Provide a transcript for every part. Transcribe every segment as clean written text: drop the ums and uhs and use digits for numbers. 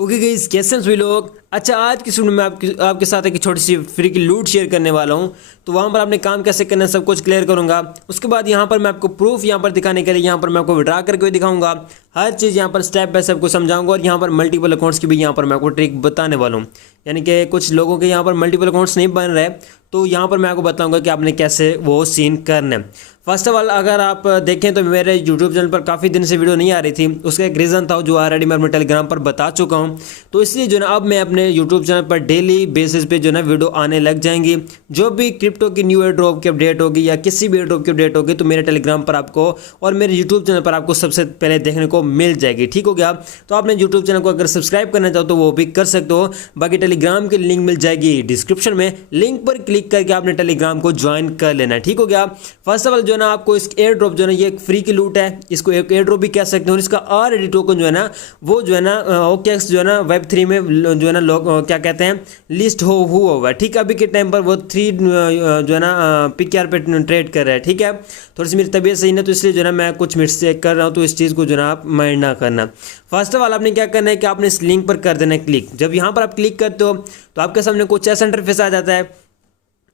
Okay guys, कैसे हैं सभी लोग। अच्छा, आज की वीडियो में आपके साथ एक छोटी सी फ्री की लूट शेयर करने वाला हूं। तो वहां पर आपने काम कैसे करना है सब कुछ क्लियर करूंगा। उसके बाद यहां पर मैं आपको प्रूफ यहां पर दिखाने के लिए यहां पर मैं आपको विड्रा करके भी दिखाऊंगा। हर चीज़ यहां पर स्टेप बाय स्टेप को समझाऊंगा और यहां पर मल्टीपल अकाउंट्स की भी यहां पर मैं आपको ट्रिक बताने वाला हूँ। यानी कि कुछ लोगों के यहाँ पर मल्टीपल अकाउंट्स नहीं बन रहे, तो यहाँ पर मैं आपको बताऊंगा कि आपने कैसे वो सीन करना है। फर्स्ट ऑफ ऑल अगर आप देखें तो मेरे यूट्यूब चैनल पर काफ़ी दिन से वीडियो नहीं आ रही थी। उसका एक रीज़न था जो ऑलरेडी मैं अपने टेलीग्राम पर बता चुका हूँ। तो इसलिए जो है ना अब मैं अपने यूट्यूब चैनल पर डेली बेसिस पे जो है ना वीडियो आने लग जाएंगी। जो भी क्रिप्टो की न्यू एयर ड्रॉप की अपडेट होगी या किसी भी एयर ड्रॉप की अपडेट होगी तो मेरे टेलीग्राम पर आपको और मेरे यूट्यूब चैनल पर आपको सबसे पहले देखने को मिल जाएगी। ठीक हो गया। तो आपने यूट्यूब चैनल को अगर सब्सक्राइब करना चाहो तो वो भी कर सकते हो। बाकी टेलीग्राम की लिंक मिल जाएगी डिस्क्रिप्शन में। लिंक पर क्लिक करके आपने टेलीग्राम को ज्वाइन कर लेना। ठीक हो गया। फर्स्ट ऑफ ऑल जो है ना आपको इस एयर ड्रॉप जो है ना ये एक फ्री की लूट है, इसको एक एयर ड्रॉप भी कह सकते हो। इसका ऑलरेडी टोकन जो है ना वो जो है ना OKX जो है ना Web3 में जो है ना लोग क्या कहते हैं लिस्ट हुआ हुआ है। ठीक है, अभी के टाइम पर वो 3 जो है ना PKR पे ट्रेड कर रहा है। ठीक है, थोड़ी सी मेरी तबीयत सही नहीं तो इसलिए जो है ना मैं कुछ मिस्टेक कर रहा हूँ, तो इस चीज़ को जो है ना आप माइंड ना करना। फर्स्ट ऑफ ऑल आपने क्या करना है कि आपने इस लिंक पर कर देना है क्लिक। जब यहाँ पर आप क्लिक करते हो तो आपके सामने कुछ ऐसा इंटरफेस आ जाता है।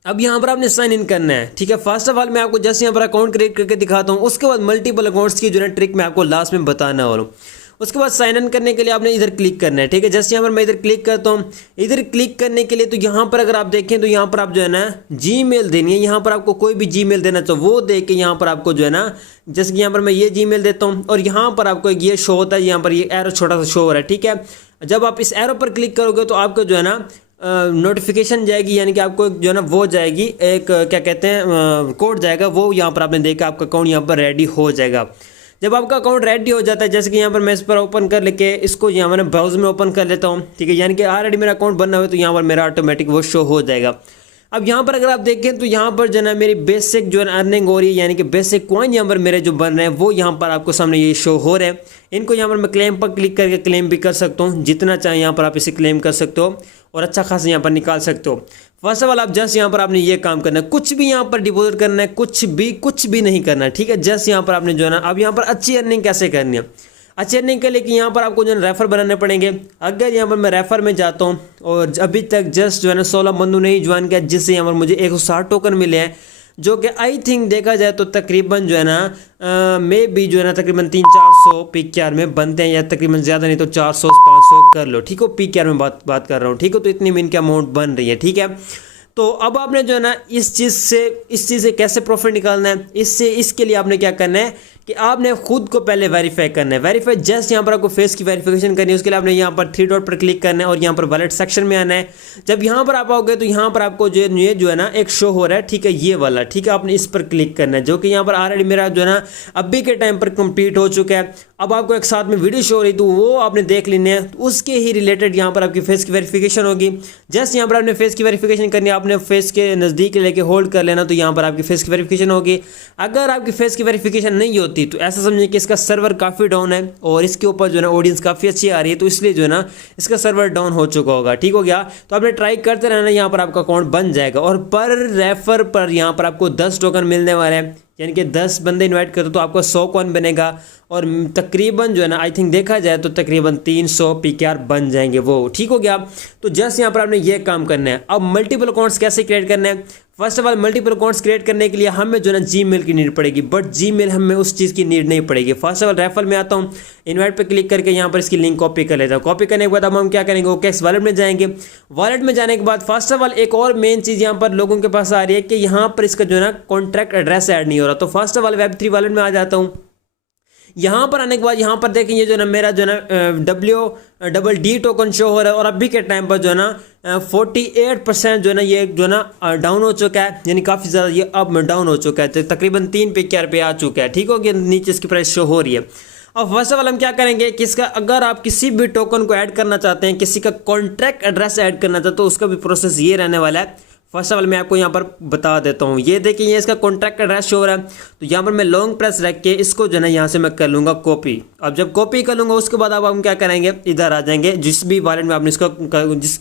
अब यहाँ पर आपने साइन इन करना है। ठीक है, फर्स्ट ऑफ ऑल मैं आपको जस्ट यहाँ पर अकाउंट क्रिएट करके दिखाता हूँ। उसके बाद मल्टीपल अकाउंट्स की जो है ट्रिक मैं आपको लास्ट में बताना वाला हूँ। उसके बाद साइन इन करने के लिए आपने इधर क्लिक करना है। ठीक है, जस्ट यहाँ पर मैं इधर क्लिक करता हूँ। इधर क्लिक करने के लिए तो यहाँ पर अगर आप देखें तो यहाँ पर आप जो है ना जीमेल देनी है। यहाँ पर आपको कोई भी जीमेल देना तो वो दे के यहाँ पर आपको जो है ना जैसे कि यहाँ पर मैं ये जीमेल देता हूँ और यहाँ पर आपको ये शो होता है। यहाँ पर ये एरो छोटा सा शो हो रहा है। ठीक है, जब आप इस एरो पर क्लिक करोगे तो आपको जो है ना नोटिफिकेशन जाएगी, यानी कि आपको जो है ना वो जाएगी एक क्या कहते हैं कोड जाएगा। वो यहाँ पर आपने देखा आपका अकाउंट यहाँ पर रेडी हो जाएगा। जब आपका अकाउंट रेडी हो जाता है, जैसे कि यहाँ पर मैं इस पर ओपन कर लेके इसको यहाँ मैंने ब्राउज़र में ओपन कर लेता हूँ। ठीक है, यानी कि ऑलरेडी मेरा अकाउंट बनना हुआ तो यहाँ पर मेरा ऑटोमेटिक वो शो हो जाएगा। अब यहाँ पर अगर आप देखें तो यहाँ पर जो है ना मेरी बेसिक जो है अर्निंग हो रही है, यानी कि बेसिक कॉइन यहाँ पर मेरे जो बन रहे हैं वो यहाँ पर आपको सामने ये शो हो रहे हैं। इनको यहाँ पर मैं क्लेम पर क्लिक करके क्लेम भी कर सकता हूँ। जितना चाहे यहाँ पर आप इसे क्लेम कर सकते हो और अच्छा खासा यहाँ पर निकाल सकते हो। फर्स्ट ऑफ ऑल आप जस्ट यहाँ पर आपने ये काम करना है, कुछ भी यहाँ पर डिपॉजिट करना है, कुछ भी नहीं करना है। ठीक है, जस्ट यहाँ पर आपने जो है ना अब यहाँ पर अच्छी अर्निंग कैसे करनी है। अच्छी अर्निंग के लिए कि यहाँ पर आपको जो है रेफर बनाने पड़ेंगे। अगर यहाँ पर मैं रेफर में जाता हूँ और अभी तक जस्ट जो है ना 16 बंदों ने ही ज्वाइन किया, जिससे यहाँ पर मुझे 160 टोकन मिले हैं, जो कि आई थिंक देखा जाए तो तकरीबन जो है ना मे भी जो है ना तकरीबन 300-400 PKR में बनते हैं, या तकरीबन ज़्यादा नहीं तो 400-500 कर लो। ठीक हो, PKR में बात कर रहा हूँ। ठीक हो, तो इतनी में इनकी अमाउंट बन रही है। ठीक है, तो अब आपने जो है ना इस चीज़ से कैसे प्रॉफिट निकालना है, इसके लिए आपने क्या करना है कि आपने खुद को पहले वेरीफाई करना है। वेरीफाई जस्ट यहाँ पर आपको फेस की वेरिफिकेशन करनी है। उसके लिए आपने यहाँ पर 3 डॉट पर क्लिक करना है और यहाँ पर वॉलेट सेक्शन में आना है। जब यहाँ पर आप आओगे तो यहाँ पर आपको ये जो है ना एक शो हो रहा है। ठीक है, ये वाला। ठीक है, आपने इस पर क्लिक करना है, जो कि यहाँ पर ऑलरेडी मेरा जो है ना अभी के टाइम पर कंप्लीट हो चुका है। अब आपको एक साथ में वीडियो शो हो रही तो वो आपने देख लेने हैं, उसके ही रिलेटेड यहाँ पर आपकी फेस की वेरिफिकेशन होगी। जस्ट यहाँ पर आपने फेस की वेरिफिकेशन करनी है। आपने फेस के नज़दीक लेके होल्ड कर लेना तो यहाँ पर आपकी फेस की वेरिफिकेशन होगी। अगर आपकी फेस की वेरिफिकेशन नहीं होती तो ऐसा समझिए कि इसका सर्वर काफ़ी डाउन है और इसके ऊपर जो है ना ऑडियंस काफ़ी अच्छी आ रही है, तो इसलिए जो है ना इसका सर्वर डाउन हो चुका होगा। ठीक हो गया, तो आपने ट्राई करते रहना, यहाँ पर आपका अकाउंट बन जाएगा। और पर रेफर पर यहाँ पर आपको 10 टोकन मिलने वाले हैं, यानी कि 10 बंदे इनवाइट करो तो आपका 100 कॉइन बनेगा और तकरीबन जो है ना आई थिंक देखा जाए तो तकरीबन 300 PKR बन जाएंगे वो। ठीक हो गया, तो जस्ट यहाँ पर आपने ये काम करना है। अब मल्टीपल अकाउंट्स कैसे क्रिएट करने हैं। First of all multiple accounts create करने के लिए हमें जो है ना जीमेल की नीड पड़ेगी, बट जीमेल हमें उस चीज़ की नीड नहीं पड़ेगी। फर्स्ट ऑफ ऑल रेफर में आता हूँ, इन्वाइट पे क्लिक करके यहाँ पर इसकी लिंक कॉपी कर लेता हूँ। कॉपी करने के बाद अब हम क्या करेंगे, OKX वॉलेट में जाएंगे। वॉलेट में जाने के बाद फर्स्ट ऑफ ऑल एक और मेन चीज़ यहाँ पर लोगों के पास आ रही है कि यहाँ पर इसका जो है ना कॉन्ट्रैक्ट एड्रेस ऐड नहीं हो रहा। तो first of all Web3 wallet में आ जाता हूँ। यहाँ पर आने के बाद यहाँ पर देखेंगे जो है ना मेरा जो है ना WDD टोकन शो हो रहा है और अभी के टाइम पर जो है ना 48% जो है ना ये जो है ना डाउन हो चुका है, यानी काफ़ी ज़्यादा ये अब डाउन हो चुका है। तो तकरीबन 3 PKR पे आ चुका है। ठीक हो गया, नीचे इसकी प्राइस शो हो रही है। अब फर्स्ट ऑफ ऑल हम क्या करेंगे कि इसका अगर आप किसी भी टोकन को ऐड करना चाहते हैं, किसी का कॉन्ट्रैक्ट एड्रेस ऐड करना चाहते हैं, तो उसका भी प्रोसेस ये रहने वाला है। फर्स्ट ऑफ ऑल मैं आपको यहाँ पर बता देता हूँ। ये देखिए ये इसका कॉन्ट्रैक्ट एड्रेस शो हो रहा है, तो यहाँ पर मैं लॉन्ग प्रेस रख के इसको जो है ना यहाँ से मैं कर लूँगा कॉपी। अब जब कॉपी कर लूँगा उसके बाद अब हम क्या करेंगे, इधर आ जाएंगे। जिस भी वॉलेट में आपने इसका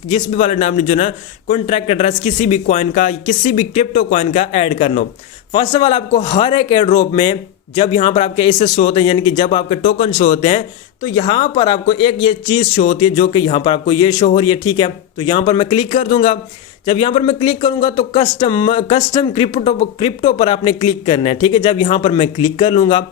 जिस भी वॉलेट में आपने जो है ना कॉन्ट्रैक्ट एड्रेस किसी भी क्रिप्टो कॉइन का ऐड करना हो। फर्स्ट ऑफ ऑल आपको हर एक एयर ड्रॉप में जब यहाँ पर आपके ऐसे शो होते हैं, यानी कि जब आपके टोकन शो होते हैं, तो यहाँ पर आपको एक ये चीज़ शो होती है जो कि यहाँ पर आपको ये शो हो रही है, ठीक है। तो यहाँ पर मैं क्लिक कर दूंगा। जब यहाँ पर मैं क्लिक करूंगा तो कस्टम क्रिप्टो पर आपने क्लिक करना है, ठीक है। जब यहाँ पर मैं क्लिक कर लूँगा,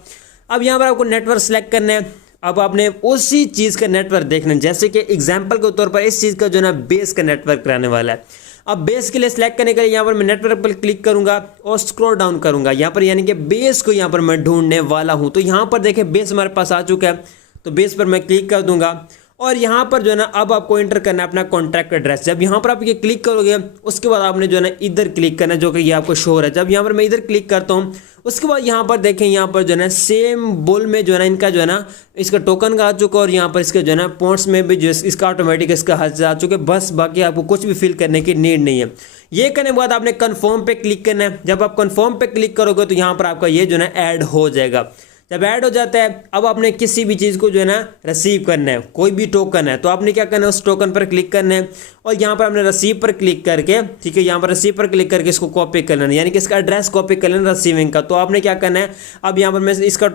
अब यहाँ पर आपको नेटवर्क सेलेक्ट करना है। अब आपने उसी चीज़ का नेटवर्क देखना है, जैसे कि एग्जाम्पल के तौर पर इस चीज़ का जो है ना बेस का नेटवर्क रहने वाला है। अब बेस के लिए सिलेक्ट करने के लिए यहाँ पर मैं नेटवर्क पर क्लिक करूंगा और स्क्रॉल डाउन करूंगा यहाँ पर, यानी कि बेस को यहाँ पर मैं ढूंढने वाला हूँ। तो यहाँ पर देखिए बेस हमारे पास आ चुका है, तो बेस पर मैं क्लिक कर दूंगा और यहाँ पर जो है ना अब आपको एंटर करना है अपना कॉन्ट्रैक्ट एड्रेस। जब यहाँ पर आप ये क्लिक करोगे उसके बाद आपने जो है ना इधर क्लिक करना है, जो कि ये आपको शो हो रहा है। जब यहाँ पर मैं इधर क्लिक करता हूँ उसके बाद यहाँ पर देखें, यहाँ पर जो है ना सेम बुल में जो है ना इनका जो है ना इसका टोकन का आ चुका और यहाँ पर इसके जो है ना पॉइंट्स में भी जो इसका ऑटोमेटिक इसका हज आ चुके, बस बाकी आपको कुछ भी फिल करने की नीड नहीं है। ये करने के बाद आपने कन्फर्म पे क्लिक करना है। जब आप कन्फर्म पे क्लिक करोगे तो यहाँ पर आपका ये जो है ना ऐड हो जाएगा। जब ऐड हो जाता है, अब आपने किसी भी चीज़ को जो है ना रिसीव करना है, कोई भी टोकन है तो आपने क्या करना है, उस टोकन पर क्लिक करना है और यहाँ पर आपने रिसीव पर क्लिक करके, ठीक है, यहाँ पर रिसीव पर क्लिक करके इसको कॉपी कर लेना, यानी कि इसका एड्रेस कॉपी कर लेना रिसीविंग का। तो आपने क्या करना है, अब यहाँ पर मैं इसका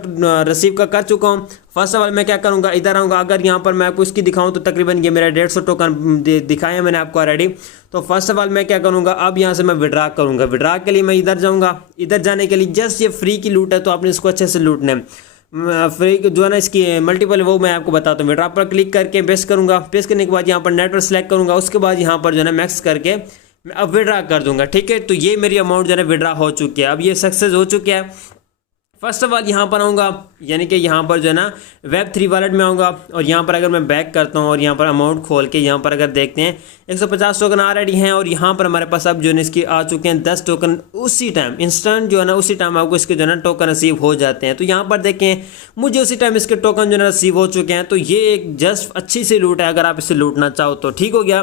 रिसीव का कर चुका हूँ। फर्स्ट ऑफ ऑल मैं क्या करूँगा, इधर आऊँगा। अगर यहाँ पर मैं आपको इसकी दिखाऊँ तो तकरीबन ये मेरा 150 टोकन दिखाए हैं मैंने आपको ऑलरेडी। तो फर्स्ट ऑफ ऑल मैं क्या करूँगा, अब यहाँ से मैं विड्रा करूँगा। विड्रा के लिए मैं इधर जाऊँगा। इधर जाने के लिए जस्ट ये फ्री की लूट है तो आपने इसको अच्छे से लूटना है। फ्री जो है ना इसकी मल्टीपल वो मैं आपको बताता हूँ। विड्रॉ पर क्लिक करके पेस्ट करूँगा। पेस्ट करने के बाद यहाँ पर नेटवर्क सेलेक्ट करूँगा। उसके बाद यहाँ पर जो है ना मैक्स करके अब विड्रॉ कर दूंगा, ठीक है। तो ये मेरी अमाउंट जो है ना विड्रॉ हो चुकी है। अब ये सक्सेस हो चुकी है। फर्स्ट ऑफ ऑल यहाँ पर आऊँगा, यानी कि यहाँ पर जो है ना Web3 वॉलेट में आऊँगा और यहाँ पर अगर मैं बैक करता हूँ और यहाँ पर अमाउंट खोल के यहाँ पर अगर देखते हैं 150 टोकन ऑलरेडी हैं और यहाँ पर हमारे पास अब जो है इसकी आ चुके हैं 10 टोकन। उसी टाइम इंस्टेंट जो है ना उसी टाइम आपको इसके जो है ना टोकन रिसीव हो जाते हैं। तो यहाँ पर देखें मुझे उसी टाइम इसके टोकन जो है ना रिसीव हो चुके हैं। तो ये एक जस्ट अच्छी सी लूट है, अगर आप इसे लूटना चाहो तो। ठीक हो गया।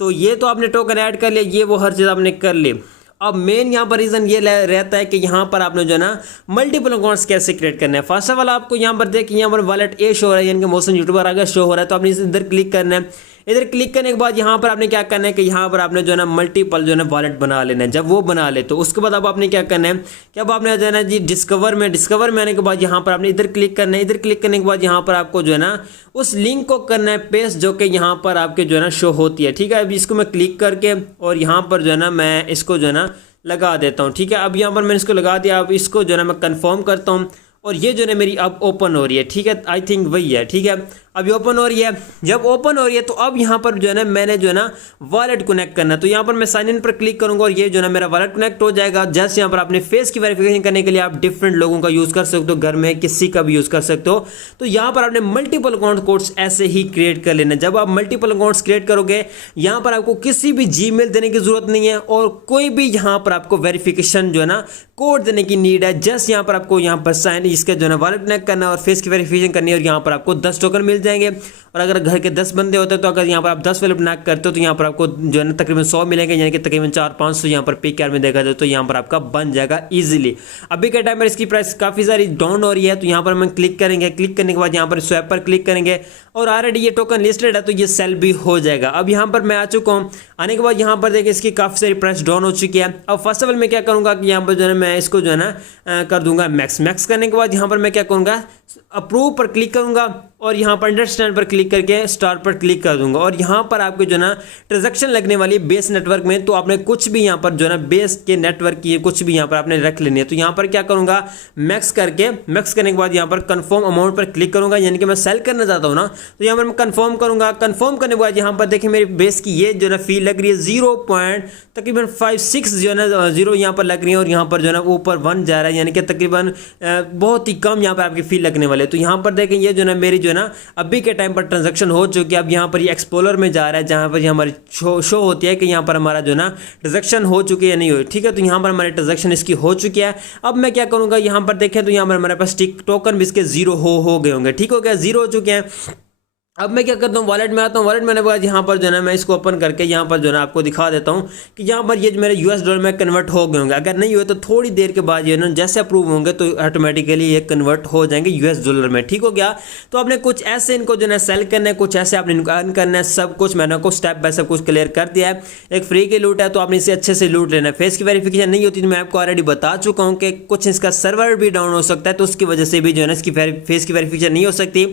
तो ये तो आपने टोकन ऐड कर लिया, ये वो हर चीज़ आपने कर ली। अब मेन यहाँ पर रीज़न ये रहता है कि यहाँ पर आपने जो है ना मल्टीपल अकाउंट्स कैसे क्रिएट करना है। फर्स्ट ऑफ ऑल आपको यहाँ पर देखिए यहाँ पर वॉलेट ए शो हो रहा है, यानी कि मोशन यूट्यूबर अगर शो हो रहा है तो आपने इधर क्लिक करना है। इधर क्लिक करने के बाद यहाँ पर आपने क्या करना है कि यहाँ पर आपने जो है ना मल्टीपल जो है ना वॉलेट बना लेना है। जब वो बना ले तो उसके बाद अब आपने क्या करना है कि अब आपने जो है ना जी डिस्कवर में आने के बाद यहाँ पर आपने इधर क्लिक करना है। इधर क्लिक करने के बाद यहाँ पर आपको जो है ना उस लिंक को करना है पेस्ट, जो कि यहाँ पर आपके जो है ना शो होती है। ठीक है, अभी इसको मैं क्लिक करके और यहाँ पर जो है ना मैं इसको जो है ना लगा देता हूँ। ठीक है, अब यहाँ पर मैंने इसको लगा दिया। अब इसको जो है ना मैं कंफर्म करता हूँ और ये जो है मेरी अब ओपन हो रही है। ठीक है, आई थिंक वही है। ठीक है, अब ये ओपन हो रही है। जब ओपन हो रही है तो अब यहाँ पर जो है ना मैंने जो है ना वॉलेट कनेक्ट करना है। तो यहाँ पर मैं साइन इन पर क्लिक करूँगा और ये जो है ना मेरा वॉलेट कनेक्ट हो जाएगा। जस्ट यहाँ पर अपने फेस की वेरिफिकेशन करने के लिए आप डिफरेंट लोगों का यूज़ कर सकते हो, घर में किसी का भी यूज़ कर सकते हो। तो यहाँ पर आपने मल्टीपल अकाउंट कोड्स ऐसे ही क्रिएट कर लेना। जब आप मल्टीपल अकाउंट्स क्रिएट करोगे यहाँ पर आपको किसी भी जीमेल देने की जरूरत नहीं है और कोई भी यहाँ पर आपको वेरिफिकेशन जो है ना कोड देने की नीड है। जस्ट यहाँ पर आपको यहाँ पर साइन इसका जो है ना वॉलेट कनेक्ट करना और फेस की वेरिफिकेशन करनी है और यहाँ पर आपको 10 टोकन मिल जाएंगे। और अगर घर के 10 बंदे होते हैं तो अगर यहाँ पर आप 10 वैल्यू कनेक्ट करते हो तो यहाँ पर आपको जो है ना तकरीबन 100 मिलेंगे, यानी कि तकरीबन 400-500 यहाँ पर PKR में देखा जाए तो यहाँ पर आपका बन जाएगा इजीली। अभी के टाइम पर इसकी प्राइस काफ़ी सारी डाउन हो रही है। तो यहाँ पर हम क्लिक करेंगे। क्लिक करने के बाद यहाँ पर स्वैप पर क्लिक करेंगे और ऑलरेडी ये टोकन लिस्टेड है तो ये सेल भी हो जाएगा। अब यहाँ पर मैं आ चुका हूँ। आने के बाद यहाँ पर देखिए इसकी काफ़ी सारी प्राइस डाउन हो चुकी है। अब फर्स्ट ऑफ ऑल मैं क्या करूँगा कि यहाँ पर जो है मैं इसको जो है ना कर दूंगा मैक्स करने के बाद यहाँ पर मैं क्या करूँगा अप्रूव पर क्लिक करूँगा और यहाँ पर अंडरस्टैंड पर क्लिक करके स्टार्ट पर क्लिक कर दूंगा। और यहाँ पर आपको जो है ना ट्रांजैक्शन लगने वाली है बेस नेटवर्क में, तो आपने कुछ भी यहाँ पर जो है ना बेस के नेटवर्क की कुछ भी यहाँ पर आपने रख लेनी है। तो यहाँ पर क्या करूँगा मैक्स करने के बाद यहाँ पर कंफर्म अमाउंट पर क्लिक करूँगा, यानी कि मैं सेल करना चाहता हूँ ना तो यहाँ पर मैं कंफर्म करूँगा। कंफर्म करने के बाद यहाँ पर देखिए मेरी बेस की ये जो है ना फी लग रही है 0.56 जो है ना 0 यहाँ पर लग रही है और यहाँ पर जो है ना ऊपर 1 जा रहा है, यानी कि तकरीबन बहुत ही कम यहाँ पर आपकी फी लगने वाले। तो यहाँ पर देखें ये जो है मेरी जो है ना अभी के टाइम पर ट्रांजैक्शन हो चुकी है। अब यहाँ पर ये एक्सप्लोरर में जा रहा है जहाँ पर ये हमारी शो होती है कि यहाँ पर हमारा जो है ना ट्रांजैक्शन हो चुकी है नहीं हुई। ठीक है, तो यहाँ पर हमारी ट्रांजैक्शन इसकी हो चुकी है। अब मैं क्या करूँगा यहाँ पर देखें तो यहाँ पर हमारे पास टोकन भी इसके 0 हो गए होंगे। ठीक हो गया, 0 हो चुके हैं। अब मैं क्या करता हूँ, वॉलेट में आता हूँ। वॉलेट मैंने बाद यहाँ पर जो है ना मैं इसको ओपन करके यहाँ पर जो है ना आपको दिखा देता हूँ कि यहाँ पर ये जो मेरे यूएस डॉलर में कन्वर्ट हो गए होंगे। अगर नहीं हुए तो थोड़ी देर के बाद ये ना जैसे अप्रूव होंगे तो ऑटोमेटिकली ये कन्वर्ट हो जाएंगे यूएस डॉलर में। ठीक हो गया। तो आपने कुछ ऐसे इनको जो है सेल करना है, कुछ ऐसे आपने इनको अर्न करना है। सब कुछ मैंने आपको स्टेप बाय सब कुछ क्लियर कर दिया है। एक फ्री की लूट है तो आपने इसे अच्छे से लूट लेना है। फेस की वेरिफिकेशन नहीं होती तो मैं आपको ऑलरेडी बता चुका हूँ कि कुछ इसका सर्वर भी डाउन हो सकता है, तो उसकी वजह से भी जो है ना इसकी फेस की वेरिफिकेशन नहीं हो सकती।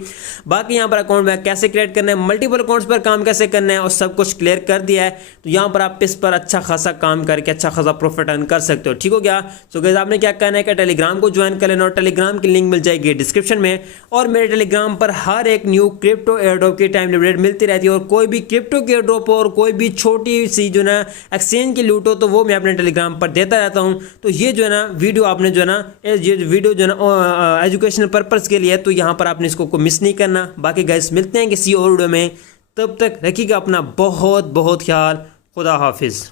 बाकी यहाँ पर अकाउंट में कैसे क्रिएट करना है, मल्टीपल अकाउंट्स पर काम कैसे करना है और सब कुछ क्लियर कर दिया है। तो यहाँ पर आप इस पर अच्छा खासा काम करके अच्छा खासा प्रॉफिट अर्न कर सकते हो। ठीक हो गया। सो गाइस आपने क्या करना है कि टेलीग्राम को ज्वाइन कर लेना और टेलीग्राम की लिंक मिल जाएगी डिस्क्रिप्शन में। और मेरे टेलीग्राम पर हर एक न्यू क्रिप्टो एयरड्रॉप की टाइम अपडेट मिलती रहती है। और कोई भी क्रिप्टो की एयरड्रॉप और कोई भी छोटी सी जो ना एक्सचेंज की लूट हो तो वो मैं अपने टेलीग्राम पर देता रहता हूँ। तो ये जो है ना वीडियो आपने जो है ना ये वीडियो जो है ना एजुकेशनल पर्पज़ के लिए, तो यहाँ पर आपने इसको मिस नहीं करना। बाकी गाइस मिलते हैं किसी और वीडियो में, तब तक रखिएगा अपना बहुत बहुत ख्याल। खुदा हाफिज़।